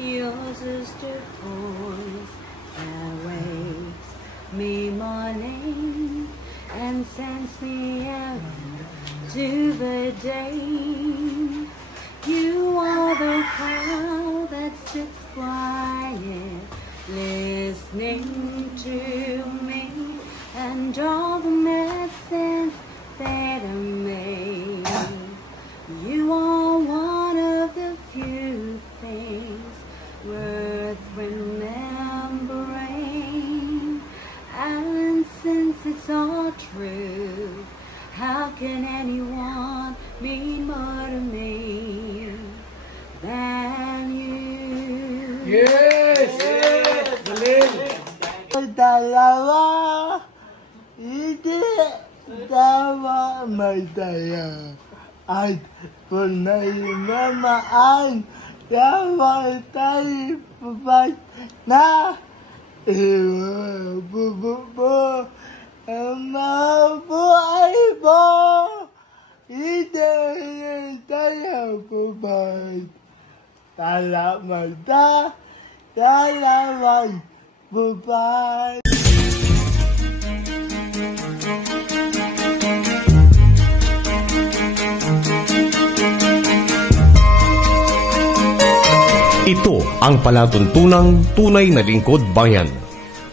your sister's voice that wakes me morning and sends me out to the day. You are the crowd that sits quiet, listening to me and all the medicines that are made. You are one of the few things worth remembering, and since it's all true, how can anyone mean more to me than you? Yes! Galing! Dalawa, hindi tama may daya. At punayimamaan, yaman tayo papat na iwabububo. Ang mga buhay mo, hindi tayo papat. Talaman ta, talaman papat. Ito ang palatuntunang tunay na lingkod bayan.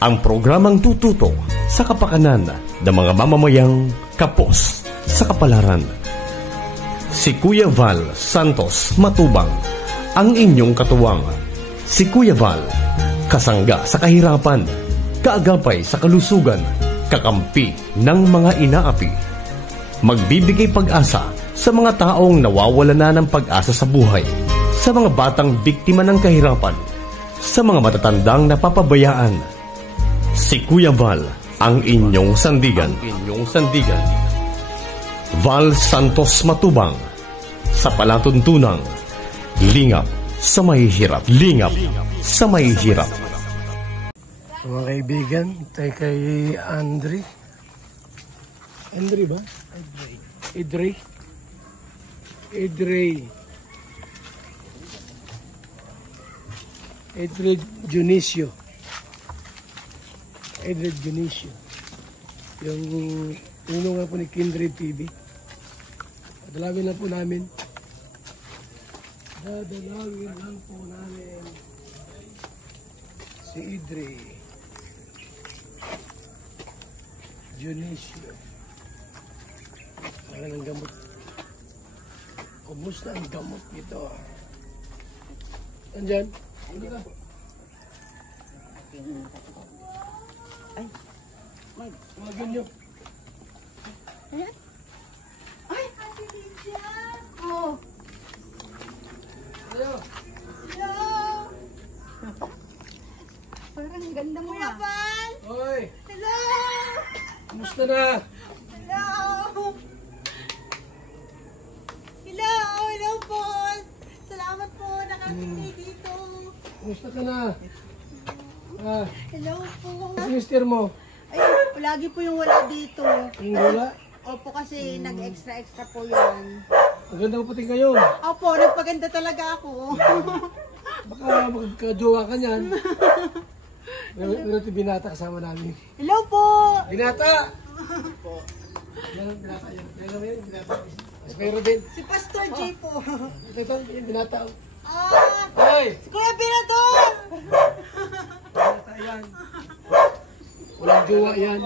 Ang programang tututo sa kapakanan ng mga mamamayang kapos sa kapalaran. Si Kuya Val Santos Matubang, ang inyong katuwang. Si Kuya Val, kasangga sa kahirapan, kaagapay sa kalusugan, kakampi ng mga inaapi. Magbibigay pag-asa sa mga taong nawawala na ng pag-asa sa buhay, sa mga batang biktima ng kahirapan, sa mga matatandang napapabayaan. Si Kuya Val, ang inyong sandigan. Val Santos Matubang, sa palatuntunang lingap sa mahihirap. Mga kaibigan, tayo kay Andre. Andre ba? Edre Junicio. Yung uno nga po ni Kindred TV. Dadalawin lang po namin si Edre Junicio. Wala ng gamot. Kumusta ang gamot nito? Andyan? Hindi ka. Ay, Mga ganyo. ay, Ate Lydia! Oh! Ayo. Hello! Parang ganda mo ah. Val! Hoy! Hello! Kumusta na? Hello! Hello po! Salamat po, nakakita dito. Kumusta ka na? Ah, Hello po. si mister mo? Ay, lagi po yung wala dito. Yung wala? Opo, kasi nag-extra po yan. Ang ganda mo puting ngayon. Opo, nagpaganda talaga ako. Baka magkajowa ka niyan. Meron ito binata kasama namin. Hello po! Binata! Meron binata yan. Meron binata. Mas meron din. Si Pastor J po. Ito, yung binata. Ah! Hoy! Si Kuya Binador! Binata yan. Walang jowa yan.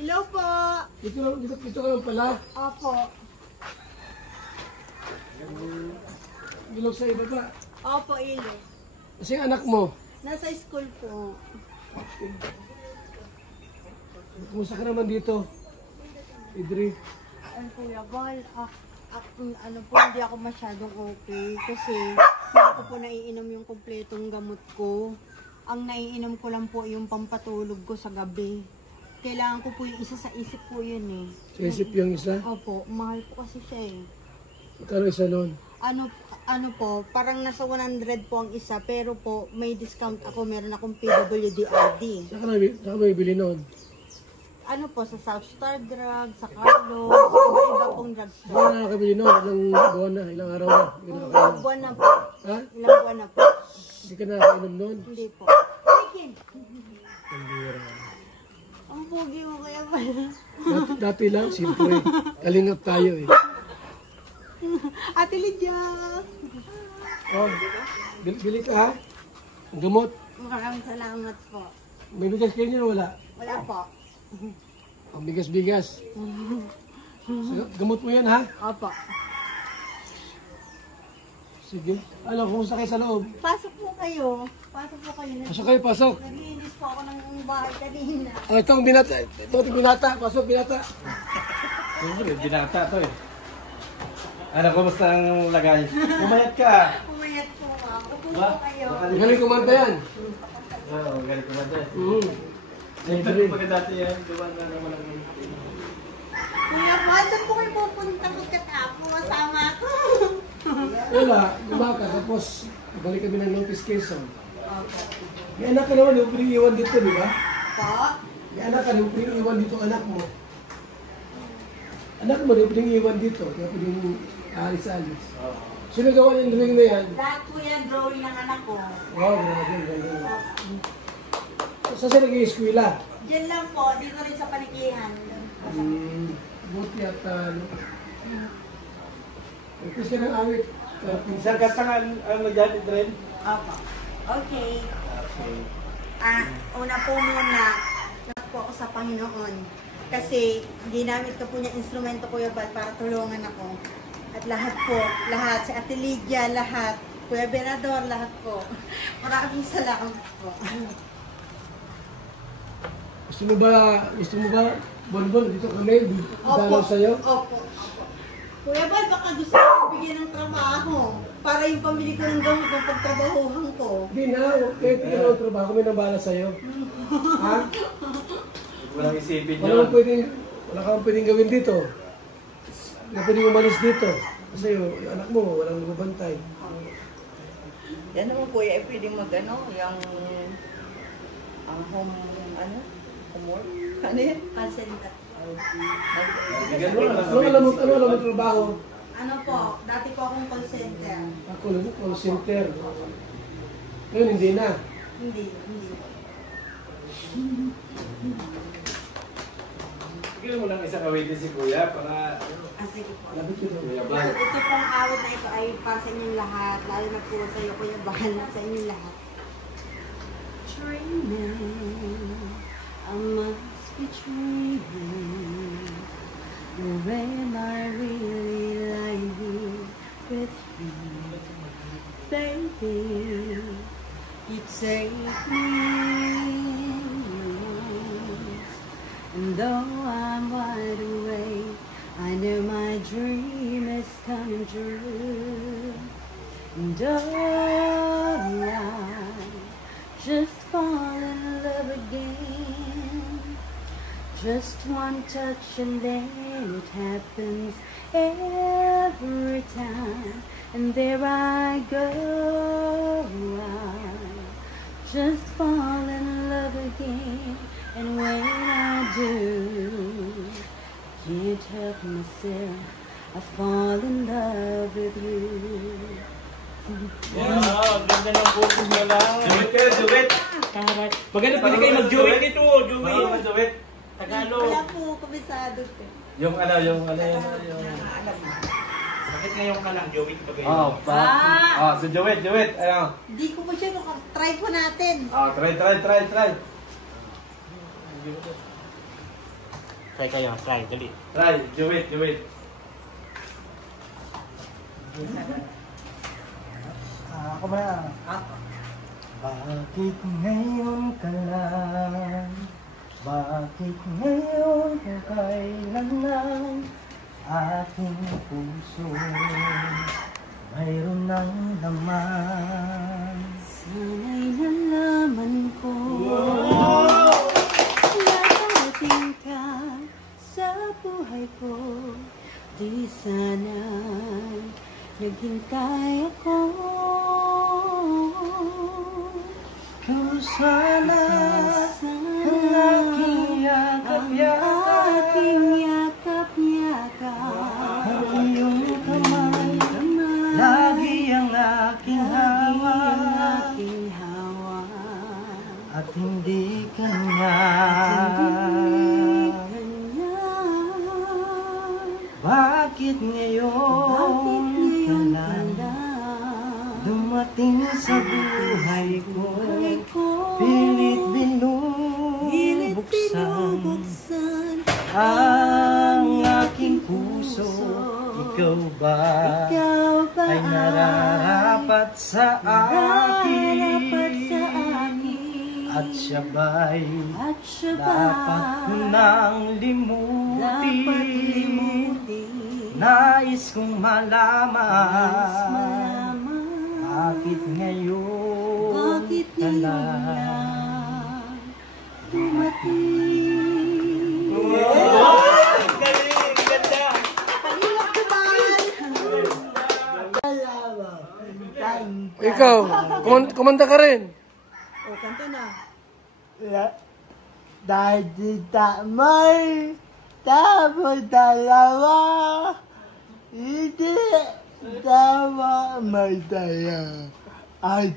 Hello po! Dito ka lang pala. Opo. Ilog sa iba ba? Opo, Ilo. Kasi anak mo. Nasa school po. Kumusta ka naman dito? Idri. Ay, Kuya Val, ano po, hindi ako masyadong okay. Kasi hindi ko po naiinom yung kompletong gamot ko. Ang naiinom ko lang po yung pampatulog ko sa gabi. Kailangan ko po yung isa sa isip po yun eh. Sa isip yung isa? Opo, mahal po kasi siya eh. Magkano isa nun? Ano po, parang nasa 100 po ang isa, pero po may discount ako, meron akong PWD-ID. Saan ka bibili nun? Ano po, sa South Star Drug, sa Carlos, iba-iba pong drugstore. Saan ka nakakabili nun? Ilang buwan na? Ilang araw na? Ilang buwan na po. Ha? Ilang buwan na po. Hindi ka nakakainom noon? Hindi po. Chicken. Pambira. Ang pogi mo kaya pala. Dati lang, siyempre. Kalingap tayo eh. Ate Lydia. Oh, bili ka ha? Ang gamot. Maraming salamat po. May bigas kayo niyo wala? Wala po. Ang bigas-bigas. Gamot mo yan ha? Opo. Sige. Alam, kumusta kayo sa loob? Pasok po kayo. Pasok po kayo. Pasok kayo, pasok. Naglinis po ako ng bahay kanina. Oh, ito ang binata. Ito ang binata. Pasok, binata. Siyempre, binata to eh. Ano, kumusta ang lagay? Pumayat ka. Pumayat po ako. Upo Ba? po kayo. Magaling kumanta yan. Oo, galit ko natin. Siyempre. Pagka dati yan, diba na naman ang Kuya Paul, saan po kayo pupunta pagkatapos? Masama ako. Wala, gumaka. Tapos, balik kami ng Lopez Quezon. May anak ka naman, yung iwan dito, di ba? Po? May anak ka, yung iwan dito, anak mo. Anak mo, yung iwan dito. Kaya pwedeng alis-alis. Sino gawa yung drawing na yan? Lahat po yan, drawing ng anak ko. Wow, grabe, galing. Saan siya nag-i-eskwela? Diyan lang po, dito rin sa panikihan. Buti at request ka ng awit. Isang kanta nga ang nag-jacket rin. Opo. Okay. Una po muna, salamat po ako sa Panginoon. Kasi ginamit ko po niya instrumento, Kuya Bal, para tulungan ako. At lahat po, lahat, si Ate Lydia, lahat, Kuya Benador, lahat po. Maraming salamat po. Gusto mo ba, Bonbon, dito kami, dalaw sa'yo? Opo. Kuya Bal, baka gusto ko bigyan ng trabaho para yung pamili ko ng gamot ng pagtrabahuhan ko. Hindi na, kahit ano ang trabaho, may nabala sa'yo. Ha? Walang isipin Wala yun. kang pwedeng gawin dito. Wala pwedeng umalis dito. Kasi yung anak mo, walang nagbabantay. Yan naman kuya, pwede mag-ano, yung ang home, homework? Ano yan? Call center. Bigyan mo na lang. Ano alam mo trabaho? Ano po, dati po akong call center. Ako lang, call center. Ngayon, hindi na. Hindi. Bigyan mo lang isang awitin si Kuya para Sige po. Labit ko daw. Kuya Bal. Ito pong awit na ito ay para sa inyong lahat, lalo na po sa iyo, Kuya Bal, sa inyong lahat. Dreaming, I must be dreaming, when I really lie here with you, baby, you take me in, and though I'm wide awake, I know my dream is coming true. And oh, I just fall in love again. Just one touch and then it happens every time. And there I go. I just fall in love again. And when I do, can't help myself, I fall in love with you. Wow, ganda ng boses mo lang. Duet kayo, duet. Maganda pwede kayo mag-duet nito, Marunong ka duet. Tagalog. Wala po, kabisado ko. Yung yung Bakit ngayon ka lang, duet ba kayo? So duet. Ano? Hindi ko pa siya, try po natin. Try. Try kayo, try, dali. Try, duet. Ako ba na? Bakit ngayon ka lang? Bakit ngayon kung kailan lang aking puso mayroon ng laman? Sana'y nalaman ko na dating ka sa buhay ko. Di sana naghintay ako. Kung sana ang aking yakap-yakap, ang iyong kamay lagi ang aking hawak. dumating sa buhay ko, pilit binubuksan ang aking puso. Ikaw ba ay nararapat sa akin? At siya ba'y dapat ko nang limutin? Nais kong malaman bakit ngayon ka lang dumating. Galing! Ganda! Ikaw, kumanta ka rin. O, kanta na. Dahil di tamay tapos dalawa, hindi tama may daya. At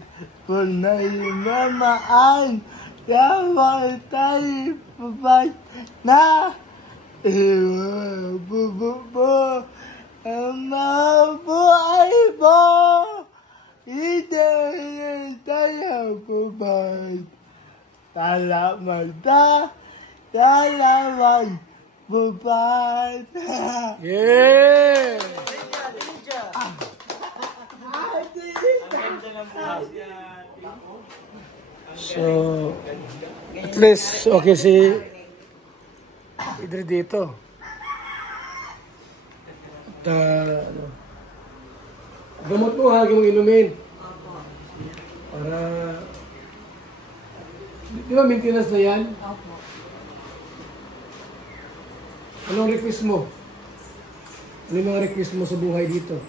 kung naimamaan, tama tayo papat na iwabububo ang mabuhay mo. Hindi tayo papat. Salamat bubat. Yeah! So, at least, okay si Idri dito. At, gamot mo ha, gamot inumin. Para, di ba maintenance na yan? Opo. Anong request mo? Ano yung mga request mo sa buhay dito?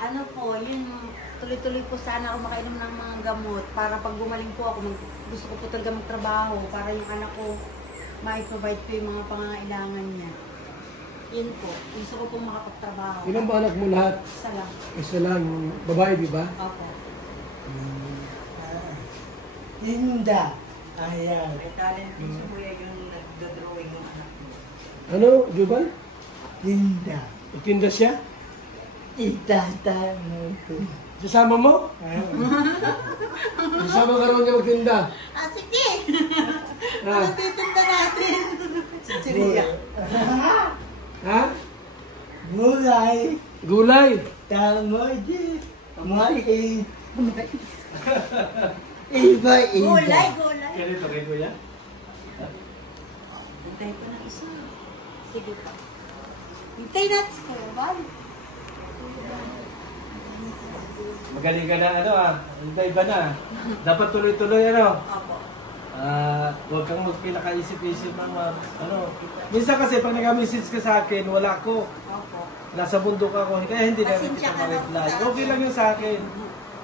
Ano po, yun, tuloy-tuloy po sana ako makainom ng mga gamot para pag gumaling po ako, gusto ko po talaga magtrabaho para yung anak ko ma-provide ko yung mga pangangailangan niya. Yun po, gusto ko pong makapagtrabaho. Ilan ba anak mo lahat? Isa lang. Isa lang, babae, di ba? Opo. Linda. Ayan. Ano, Jubal? Linda. Itinda siya? Itatanong ko. Sasama mo? Sasama ka rin niya magtinda. Sige! Ha? Titinda natin! Siya. Ha? Gulay. Gulay. Tama din. Maliit. Iba-iba. Gulay! Ganito kay Kuya? Hintay ko ng isa. Sige pa. Hintay natin si Kuya Val. Magaling ka na iba na. Dapat tuloy-tuloy Opo. huwag kang magpinakaisip-isip ng minsan kasi pag nag-message ka sa akin, wala ko. Opo. Nasa bundok ako, kaya hindi na rin Pasensya kita ka na po ma-reply. sa Okay lang yun sa akin.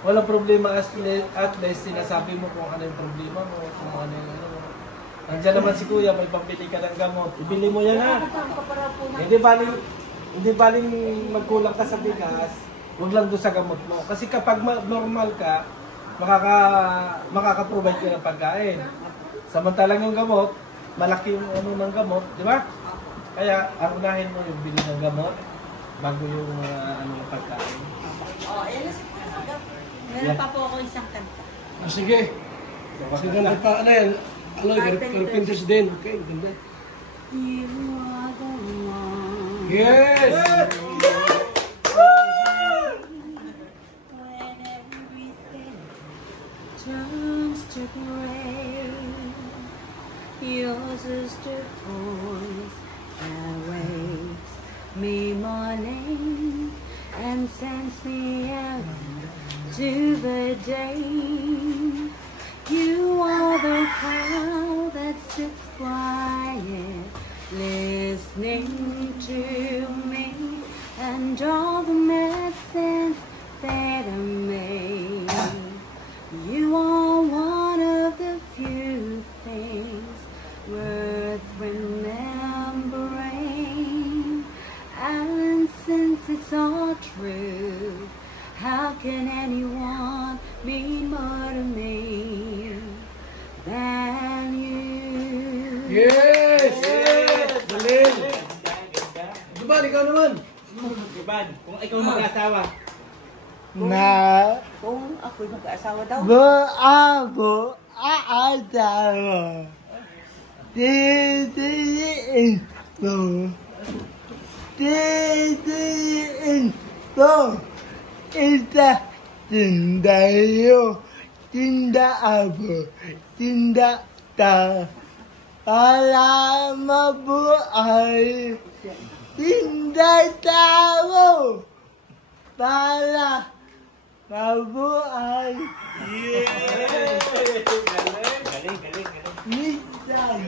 Walang problema, at least sinasabi mo kung ano yung problema mo, kung ano yung Nandiyan naman si Kuya, may pambili ka ng gamot. Ibili mo yan ha. Hindi baling magkulang ka sa bigas, huwag lang doon sa gamot mo. Kasi kapag normal ka, makaka-provide ka ng pagkain. Samantalang yung gamot, malaki yung ng gamot, di ba? Kaya, ang unahin mo yung bili ng gamot, bago yung pagkain. Meron pa po ako isang kanta. Sige. Kasi ganda pa, ano yan? Carpenters din. Okay, ganda. You are the one. Yes! When everything turns to gray, yours is the voice that wakes me morning and sends me out to the day. You are the crowd that sits quiet, listening to me and all the medicines that I made. You are one of the few things worth remembering. And since it's all true, how can anyone mean more to me than you? Yes! Galing! Diba, ikaw naman. Iban, kung ikaw mag-asawa, na Kung ako'y mag-aasawa daw. Abo, aasawa. Titiin mo. Titiin mo. Isa tindayo. Tinda abo. Tinda ta. Para mabuhay. Tinda tao. Para mabuhay. Galing, galing, galing. Minsan.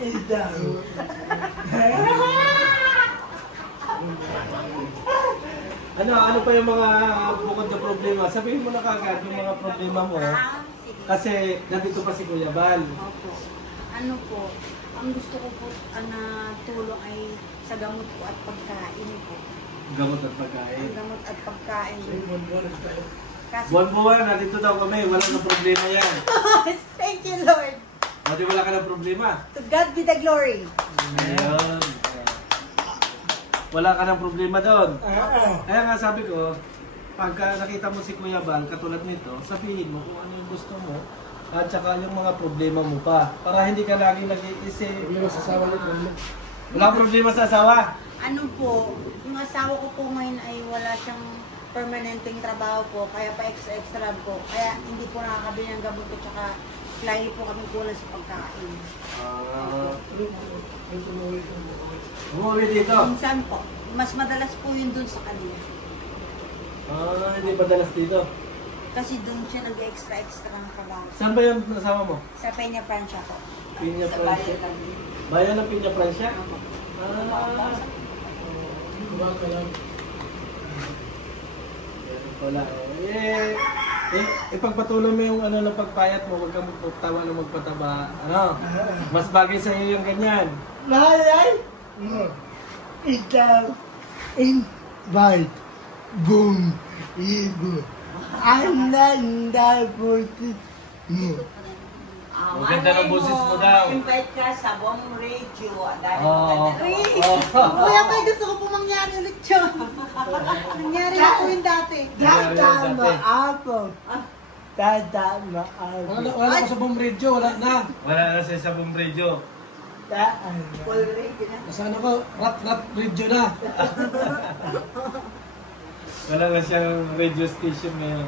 Minsan. Ano pa yung mga bukod na problema? Sabihin mo na kagad yung mga problema mo. Kasi nandito pa si Kuya Bal. Opo. Ano po, ang gusto ko po na tulong ay sa gamot po at pagkain po. Gamot at pagkain. Ang gamot at pagkain. Kasi, Buwan-buwan, nandito daw kami. Wala na problema yan. thank you Lord. Pati wala ka na problema. To God be the glory. Ayun. Wala ka ng problema doon. Kaya nga sabi ko, pagka nakita mo si Kuya Bal, katulad nito, sabihin mo kung ano yung gusto mo at saka yung mga problema mo pa. Para hindi ka lagi nag-iisip. Problema sa asawa niyo. Wala problema sa asawa. Ano po, yung asawa ko po ngayon ay wala siyang permanenteng trabaho po, kaya pa extra po. Kaya hindi po nakakabili ng gamot ko, tsaka lagi po kami kulang sa pagkain. Umuwi dito. Minsan po, mas madalas po yun dun sa kanila. Hindi madalas dito. Kasi dun siya nag-extra ng trabaho. Saan ba yung asawa mo? Sa Peña Francia po. Piña Sa Francia. bayan lang. Bayan ng Piña Francia? Wala. Ipagpatuloy mo yung ano ng pagpayat mo, huwag kang magtawa na magpataba. Ano? Mas bagay sa iyo yung ganyan. Malay mo. Ikaw invite. Boom. Ibo. Ananda puti mo. Ang ganda ng boses mo daw. Invite ka sa buong radio. Dahil Oo. maganda daw. Kuya, may gusto ko po mangyari ulit yun. Nangyari na po yun dati. Tatama ako. Tatama ako. Wala ko sa buong radio, wala na. Wala na siya sa buong radio. Tatama. Full radio na. Nasaan ako? Rat radio na. Wala na siyang radio station ngayon.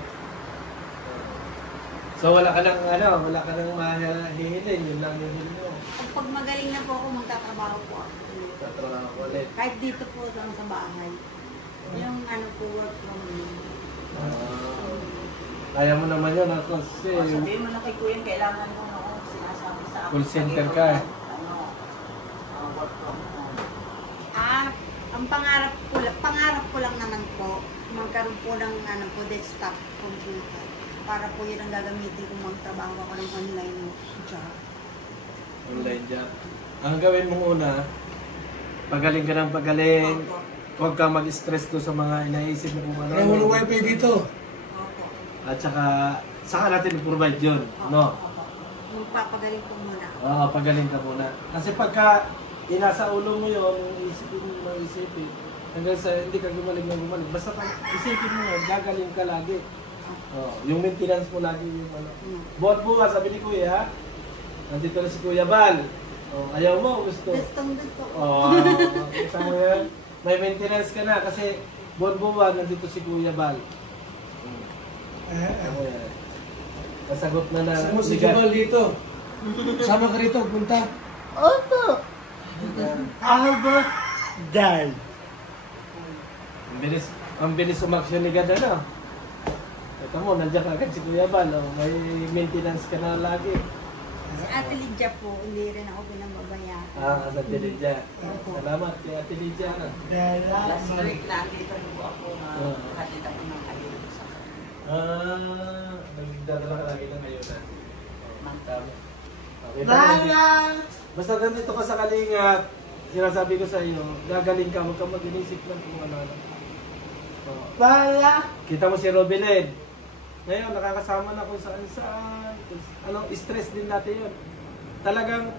So wala ka nang wala ka nang mahihilin, yun lang yung hilin mo. Pag magaling na po ako, magtatrabaho po ako. Tatrabaho ko ulit. Kahit dito po lang sa bahay. Yung ano po, work from home. Kaya mo naman yun, kasi Sabihin mo na kay Kuya, kailangan mo sinasabi sa akin. Call center ka eh. Work from home. Ang pangarap ko lang naman po, magkaroon po ng desktop computer. Para po yun ang gagamitin kung magtrabaho ako ng online job. online job. Ang gawin mo una, pagaling ka ng pagaling, huwag kang mag-stress doon sa mga inaisip mo kung ano. Kaya walang wifi dito. Opo. At saka natin i-provide yun, no? Magpapagaling po muna. Oo, pagaling ka muna. Kasi pagka inasa ulo mo yun, isipin mo isipin, hanggang sa hindi ka gumaling na gumaling. Basta pag isipin mo yun, gagaling ka lagi. Oh, yung maintenance mo lagi yung ano. Buhat-buhat, sabi ni Kuya, nandito na si Kuya Bal. Oh, ayaw mo, gusto. Gusto ko. Oh, kasama yan. May maintenance ka na kasi buhat-buhat, nandito si Kuya Bal. Kasagot na na. Sama si Jubal dito. Sama ka rito, punta. Opo. Aba. Dal. Ang bilis umaksyon ni God, ano? Ito mo, nandiyan ka agad si Kuya Bal. Oh. May maintenance ka na lagi. Si Ate Lydia po, hindi rin ako pinambabayaan. Sa Ate Lydia. Salamat kay Ate Lydia. No? Last week, nakita niyo ako na hatid ako ng ayun sa Nagdadala ka lagi ng ngayon na. Tama. Okay, Balang. basta nandito ka sa Kalingat, sinasabi ko sa iyo, gagaling ka, huwag kang mag-inisip lang kung ano. Oh. Bala. Kita mo si Robined. Ngayon, nakakasama na kung saan. Stress din natin yun. Talagang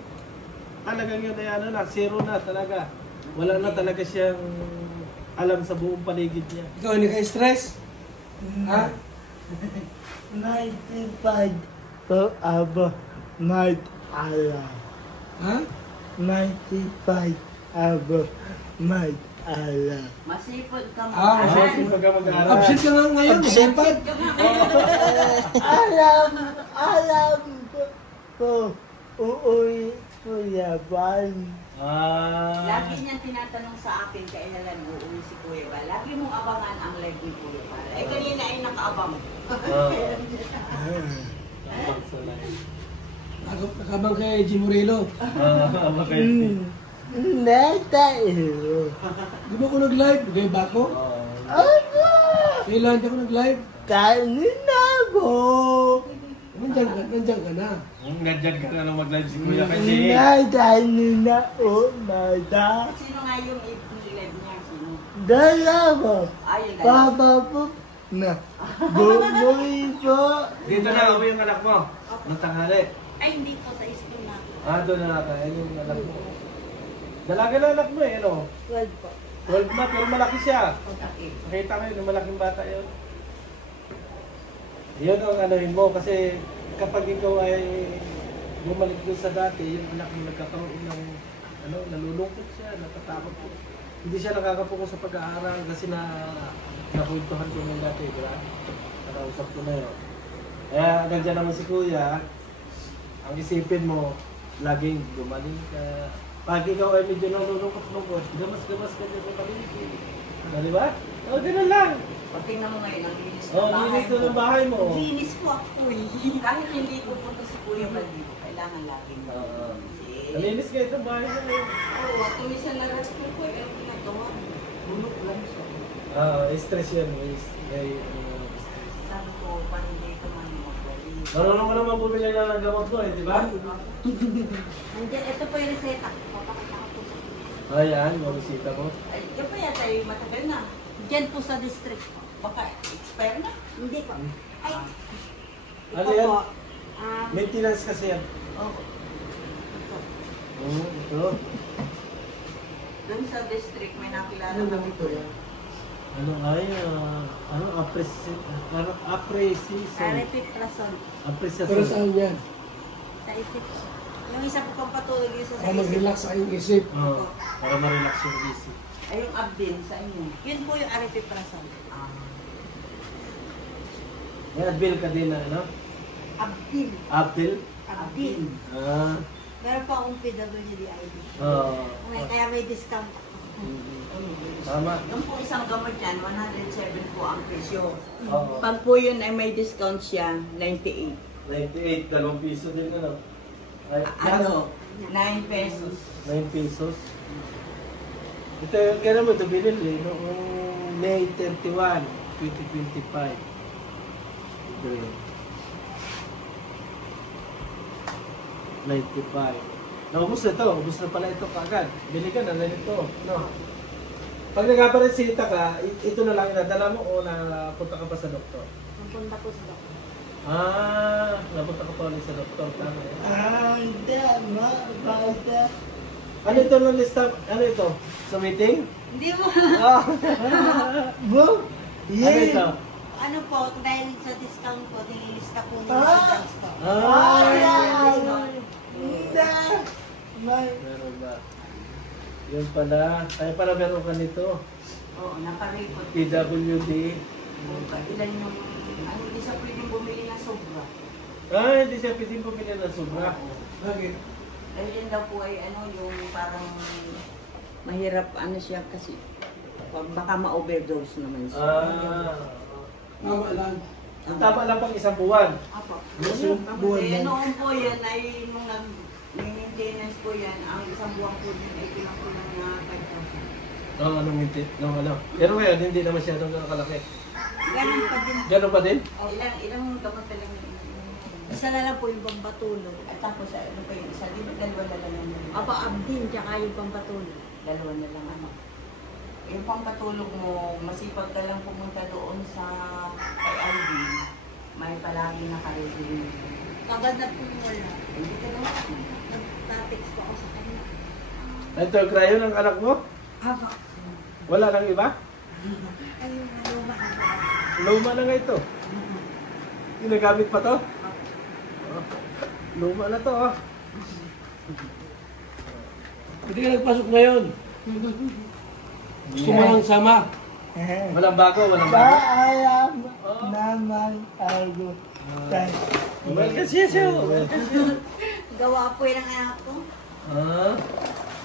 yun ay zero na talaga. Wala na talaga siyang alam sa buong paligid niya. Ikaw, hindi ka stress? Ha? 95 po abo mag-alam. Ha? 95 abo mag-alam. Masipag ka Ah, mag-aral. Kasi pagka mag-aaral. Absent ka nga ngayon. Absent. Dapat. Alam po, uuwi po yaban. Lagi niyang tinatanong sa akin, kailan uuwi si Kuya Bal. Lagi mong abangan ang live ni Kuya Bal. Eh, kanina ay nakaabang. Nakabang kay Jim Morello. Natayo. Di ba ako nag-live? Di ba ako? Ano? Kailan di ako nag-live? Kanina po. Nandiyan ka na. Nandyan ka na lang mag-live si Kuya kasi. Natayo na umada. Sino nga yung live niya? Sino? Dalawa. Ayun, Papa po na. Bumoy po. Dito na, uwi yung anak mo. Nung tanghali. Ay, hindi po sa school na. Doon na nata. Ayun yung anak mo. Dalaga na anak mo eh, ano? 12 po. 12 na, pero malaki siya. Okay. Nakita ko yun, malaking bata yun. Yun ang anuhin mo, kasi kapag ikaw ay bumalik doon sa dati, yung anak mo nagkakaroon ng, nalulungkot siya, natatakot po. Hindi siya nakakapokus sa pag-aaral kasi napuntuhan ko ng dati, di ba? Nakausap ko na yun. Kaya nandiyan naman si Kuya, ang isipin mo, laging gumaling ka. Pag ikaw ay medyo nalulungkot-lungkot, gamas-gamas ka dyan sa paligid. Di ba? O, ganun lang. Pag tingnan mo ngayon, ang linis ng Oh, bahay linis na ng bahay mo. Linis po ako eh. Kahit hindi pupunta si Kuya Bal dito, kailangan laging Nalinis ka itong bahay mo. Oo, tumisan na rin ko po, pero pinagawa. Bulok lang siya. Stress yan. May Sabi ko, paano dito man magaling? marunong ka naman bumili na ng gamot mo eh, di ba? Nandiyan, ito po yung reseta. Papakita ko po sa inyo. Ayan, yung bisita mo. Ay, yun pa yata yung matagal na. Diyan po sa district po. Baka expire na. Hindi po. Ay, Ano ito yan? po. Maintenance kasi yan. Oo. Ito. Doon sa district, may nakilala kami ko. Appreciation. Aripiprazole. Pero Appreciation. saan yan? Sa isip po. Yung isa po pang patulog yung isa sa Para isip. mag-relax sa iyong isip. Oo, para ma-relax yung isip. Ay, yung Abdin sa inyo. Yun po yung aripiprazole. May Advil ka din na, ano? Abdil. Aptil? Abdil. Ah, Meron pa akong PWD ID. oo. Kaya may discount ako. Tama. Yung po isang gamot yan, 107 po ang presyo. Oo. Pag po yun ay may discount siya, 98. 98, 2 piso din ano? Ay, Ano? 9 pesos. 9 pesos. Ito yung gano'n mo ito binili noong May 31, 2025. Ito yun. 95. Naubos na ito. Ubus na pala ito kaagad. Bili ka na ito. No? Pag nagpaparesita ka, ito na lang inadala mo o napunta ka pa sa doktor? Pupunta po sa doktor. Napunta ka pa ulit sa doktor. Tama yan. Tama, bata. Ano ito ng lista? Ano ito? Sa meeting? Hindi mo. Ah! Bo, Ano ito? Ano po, dahil sa discount po, nililista po nila sa drugstore. Meron ba? Yun pala. Kaya pala meron ka nito. Oo, nakarikot. PWD. Ilan yung, ano, hindi siya pwedeng bumili ng sobra. Hindi siya pwedeng bumili ng sobra. Bakit? Dahil yan daw po ay ano, yung parang mahirap ano siya kasi baka ma-overdose naman siya. Tama lang. Ang tama lang pang isang buwan. Apo. Buwan lang. Noon po yan ay nung nag-maintenance po yan, ang isang buwan po din ay pinagkulang na 5,000. Anong minti? Pero ngayon, hindi na masyadong nakalaki. Ganun pa din. Gano'n pa din? Ilang gamot talaga Isa na lang po yung pampatulog. at tapos ano pa yung isa, di ba dalawa na lang yun? Apa Abdin, tsaka yung pampatulog. Dalawa na lang ano. Yung pampatulog mo, masipag ka lang pumunta doon sa kay Alvin. May palagi naka-resume. Kagad na po wala. Hindi ka naman. Nag-text po ako sa kanya. Ito, krayo ng anak mo? Apa. Wala nang iba? Ayun, luma. Luma na nga ito. Ginagamit pa to? Luma na to, ah. Hindi ka nagpasok ngayon. Gusto mo lang sama. Walang bago, walang bago. Paalam naman ako. Welcome siya siya. Welcome siya. Gawa po yun ang anak ko. Ah.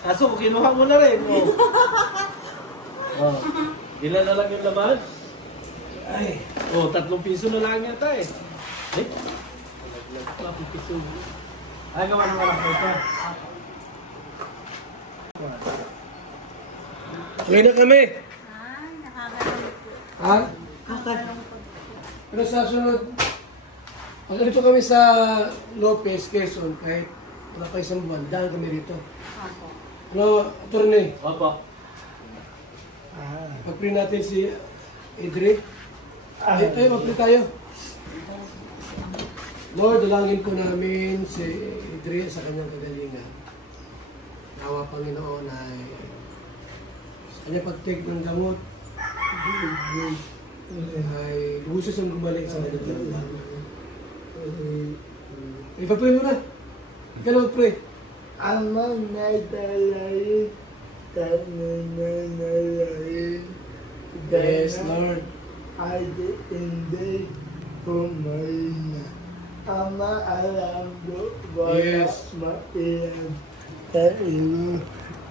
Kaso, kinuha mo na rin. Oh. Oh. Ilan na lang yung laman? Ay. Oh, 3 piso na lang yata eh. Eh? 3 piso. Ay, gawa ng anak ko ito. Ngayon na kami. Ay, nakakalungkot po. Ha? Nakakalungkot. Pero sa sunod, pag dito kami sa Lopez, Quezon, kahit wala pa isang buwan, daan kami rito. Ako. Ano, attorney, Opo. pag-pray natin si Idri. Ay, mag-pray tayo. Lord, dalangin po namin si Idri sa kanyang kagalingan. Nawa Panginoon ay sa kanyang pag-take ng gamot ay lubusos ang gumaling sa kanyang katawan. Ipag-pray mo na. Ikaw na mag-pray. Amang natalayin, tananalayin. Yes, Lord. Ay hindi kumain na. Ama, alam mo, wala Yes. mailan sa iyo.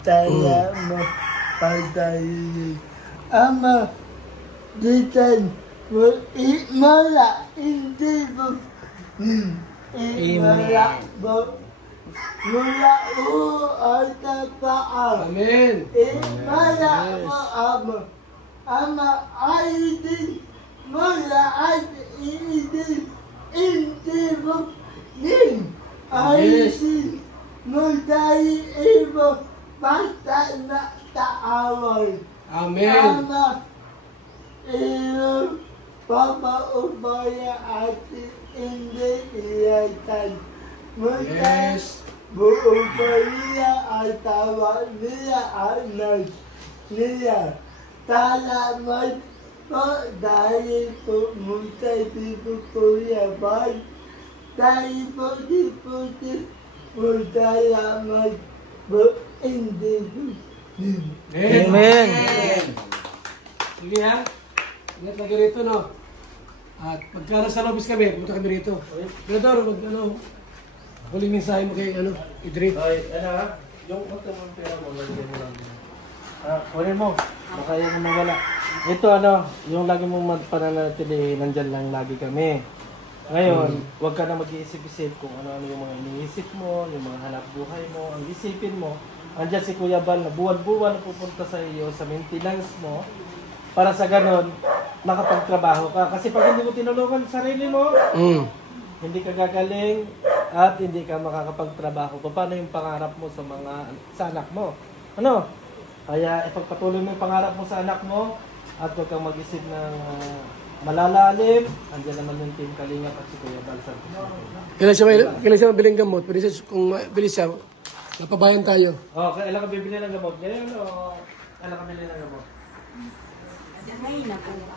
Tala mo, patayin. Ama, ditan mo, imala, hindi mo. Imala mo. Mula ay tataan. Amen. Imala mo, ama. Ama, ay din. Mula ay din. Hindi mo din. Ay din. Mula ibo. Basta na taaway. Amen. Ama, iyo. Papaubaya at hindi iyatan. Mula Yes. buupaya at tawa niya anak niya. Salamat po dahil pumunta dito Kuya Bal. Dahil po dito po salamat po hindi po. Amen. Sige ha. Ingat lagi rito, no? At pagka nasa lobis kami, punta kami rito. Grador, huling mensahe mo kay, Idri. Ay, ano ha? Yung magkamang pera mo, lagyan mo lang. Kunin mo. Baka yun naman wala. Ito yung lagi mong magpananatili, nandyan lang lagi kami. Ngayon, huwag ka na mag-iisip-isip kung ano-ano yung mga iniisip mo, yung mga hanap buhay mo. Ang isipin mo, andyan si Kuya Bal na buwan-buwan na pupunta sa iyo sa maintenance mo para sa ganon, makapagtrabaho ka. Kasi pag hindi mo tinulungan sarili mo, hindi ka gagaling at hindi ka makakapagtrabaho. Paano yung pangarap mo sa anak mo? Ano? Kaya ipagpatuloy mo yung pangarap mo sa anak mo at huwag kang mag-isip ng malalalim. Andiyan naman yung Team Kalingap at si Kuya Bal Santos. Kailan siya mabiling gamot? Kung bilis siya, napabayan tayo. Oh, kailan ka bibili ng gamot? Ngayon o kailan ka bibili ng gamot? Ngayon na po ba?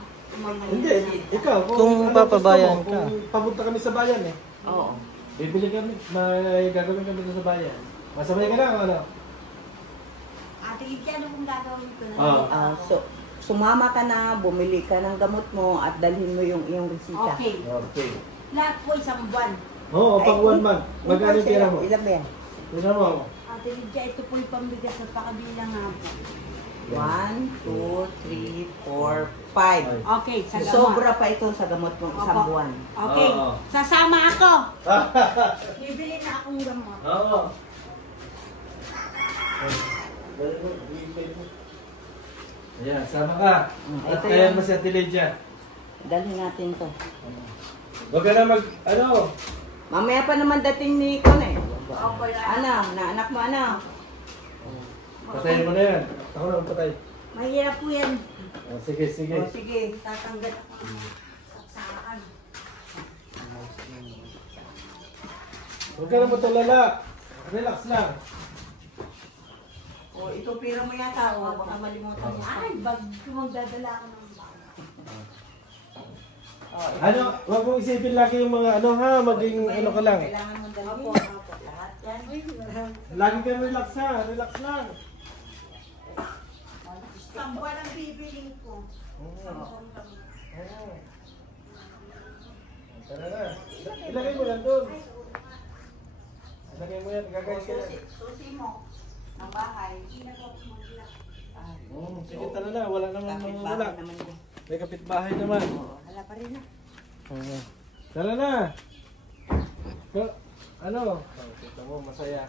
Hindi, ikaw. Kung ano papabayan gusto mo, ka. Kung papunta kami sa bayan eh. Oo. Bibili kami, may gagawin kami doon sa bayan. Masabay ka na o ano? Ate Gigi, ano kung gagawin ko na? Oo. Sumama ka na, bumili ka ng gamot mo at dalhin mo yung iyong resita. Okay. Okay. Lahat po isang buwan. Oo, pag 1 month. Magkano yung pera mo? Ilan ba yan? Pera mo. Ate Gigi, ito po yung pambigas at pakabila nga po. 1, 2, 3, 4, 5. Okay, sa gamot. Sobra pa ito sa gamot mong isang Opo. buwan. Okay, Oo. sasama ako. Bibili na akong gamot. Oo. Ayan, sama ka. At Ito kaya yung- mo si Ate Lydia. Dalhin natin to. Huwag ka na Mamaya pa naman dating ni Kon eh. Opo, Ano, naanak mo ano? Patayin mo na yan. Ako na patay. mahirap po yan. Oh, sige, sige. O sige. Tatanggal ako ng saksaan. Huwag ka na matulala. Relax lang. O, ito pira mo yata. O, baka malimutan mo. Ay, bag ko magdadala ako ng bag. Ano, wag mong isipin lagi yung mga ano ha, maging ano ka lang. Kailangan mong dalhin. Opo, opo. Lahat yan. Lagi ka relax ha, relax lang. Isang buwan ang bibiling ko. Tara na. Ilagay mo yan doon. Ilagay mo yan, gagawin ka yan. Susi mo. Ang bahay. Sige, tara na, wala naman wala. Kapit-bahay naman din. May kapitbahay naman. Hala pa rin na. Tara na. Ano? Kita mo, masaya.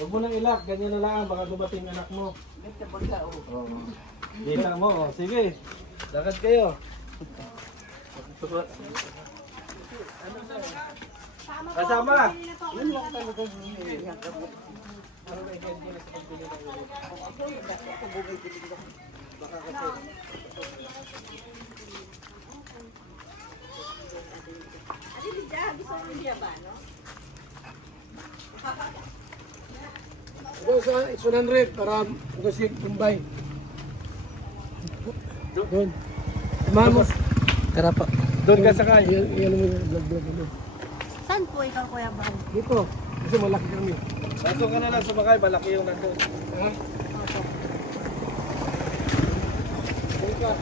Huwag mo nang ilak, ganyan na lang, baka dumating anak mo. Basta baga, o. Dita mo, sige. Lakad kayo. Kasama. Yun lang talaga yung hinihingi. Ito sa it's 100 para kasi kumbay. Doon. Mamos. Tara pa. Doon ka sakay. Yan mo yung vlog. Saan po ikaw, Kuya Bang? Dito. Kasi malaki kami. Nandun ka na lang sumakay, malaki yung nandun. Ha? Doon ka.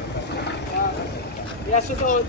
Kaya sunod.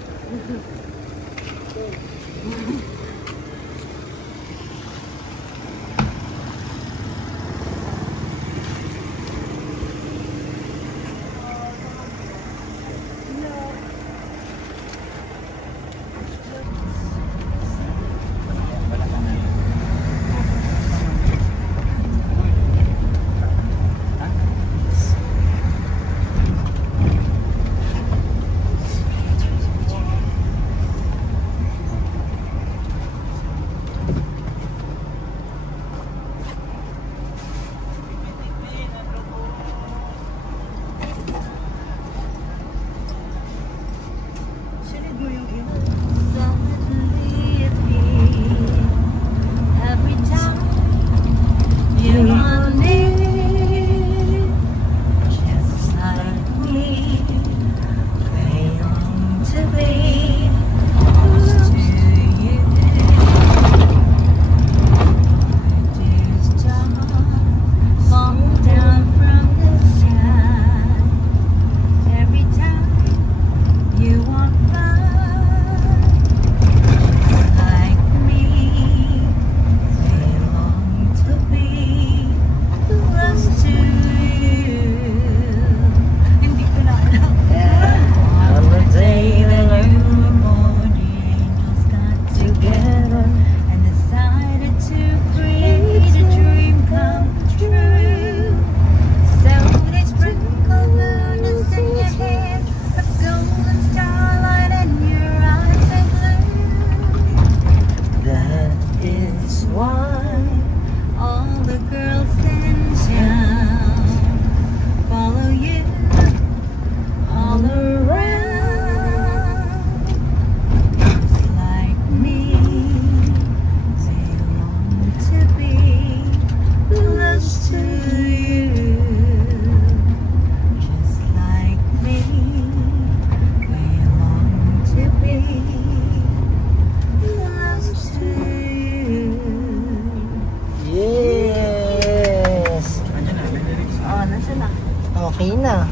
Okay na.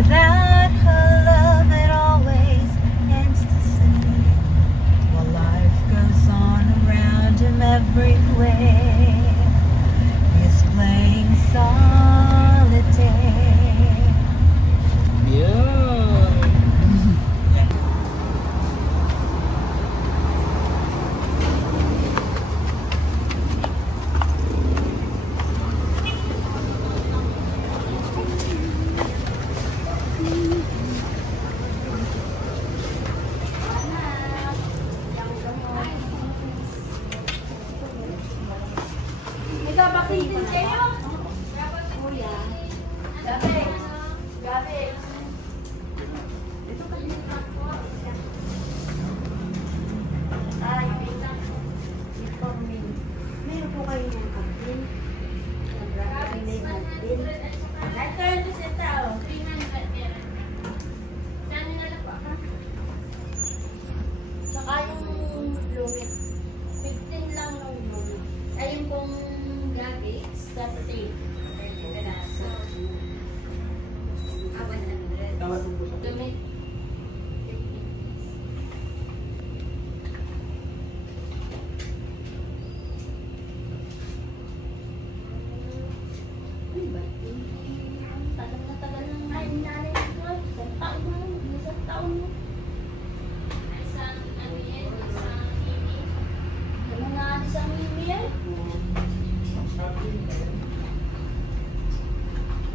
Without her love it always ends the same. While life goes on around him everywhere, he's playing solitaire. Meron po kayo ng kapin. Saka yung lumit. 15 lang yung lumit. Ayun pong gabi, sa 3. Lumit. Tagal na nanay ko. Isang taon na. Isang taon na. Isang ano yan? Isang mimi. Ano nga isang mimi yan?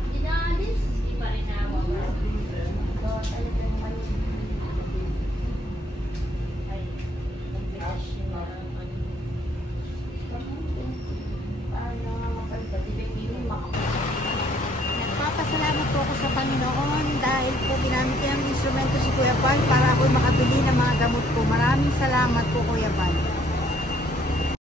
Hindi na alis. Hindi pa rin nawawa. Ito talagang may ay, nag-flash yung paano mapagod. Hindi Nagpapasalamat po ako sa Panginoon dahil po ginamit niya ang instrumento si Kuya Bal para ako makabili ng mga gamot ko. Maraming salamat po, Kuya Bal.